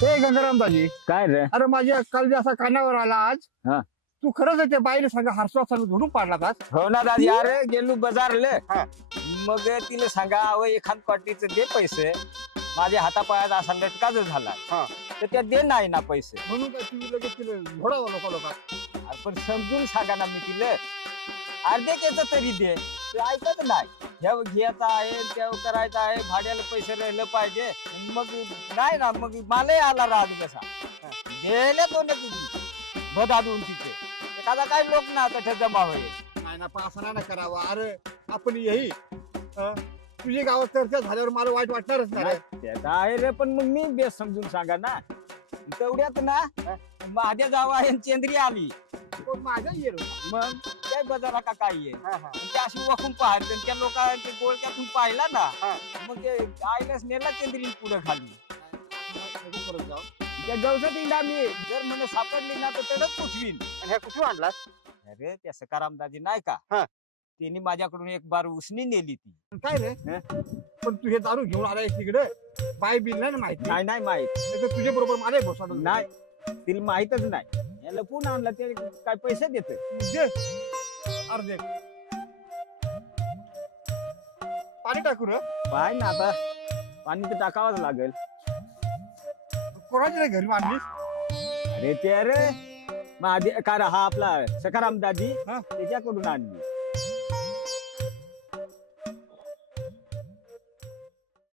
हे गंगारामदाजी, काय रे? अरे माझ्या काल असा कानावर आला आज. हा. तू खरंच आहे ते बाईला सांगा हरसवा सांग झोडून पाडला तास. हो ना दादी, अरे गेलो बाजारले. हा. मग तिला सांगा अव एखाद पाटीचं दे पैसे. माझ्या हातापायात असा लटकाच झाला. हा. तर त्या दे नाही ना पैसे. म्हणून काय तुम्ही लगेच तिला घोडावं लोक. अरे पण समजून सांगा ना मी तिला. अर्धे केच तरी दे. ते ऐकत नाही. ह्या घ्यायचं आहे, त्या करायचं आहे, भाड्याला पैसे राहिलं पाहिजे. मग नाही ना, मग मलाही आला राग कसा. गेले दोन बदादून तिथे एखादा काय लोक ना तिथे जमा होईल. नाही ना, पण असं नाही ना करावा. अरे आपण येई तुझी गावात चर्चा झाल्यावर मला वाईट वाटणारच नाही रे. त्याचा आहे रे, पण मग मी बेस समजून सांगा ना. तेवढ्यात ना माझ्या जावा चेंद्री आली. पण माझ्या ये रे. मग काय बजारा का काय आहे. हा, हा. ते अशी वाकून पाहिलं त्या लोकांच्या गोळक्यातून पाहिला ना. हा. मग ते आईलाच नेला चेंद्री पुढे खाली. नको परत जाऊ. त्या गवसात इंडा मी जर म्हणे सापडली ना तर तेवढंच पुचवीन. आणि ह्या कुठे आणला? अरे त्या सकारामदाजी नाही का, हा. त्यांनी माझ्याकडून एक बार उसनी नेली ती. काय रे? पण तू हे दारू घेऊन आलाय तिकडे बाय बिल नाही ना माहिती. नाही नाही माहित. नाही तर तुझ्या बरोबर मला बसवलं नाही तिला माहितच नाही. याला पुन्हा आणला ते काय पैसे देते. दे अर्धे पाणी टाकू रे. पाय ना आता पाणी तर टाकावंच लागेल. कोणाच्या रे घरी मांडलीस? अरे ते रे माझे कार हा आपला सकाराम दाजी हा. त्याच्याकडून आणली.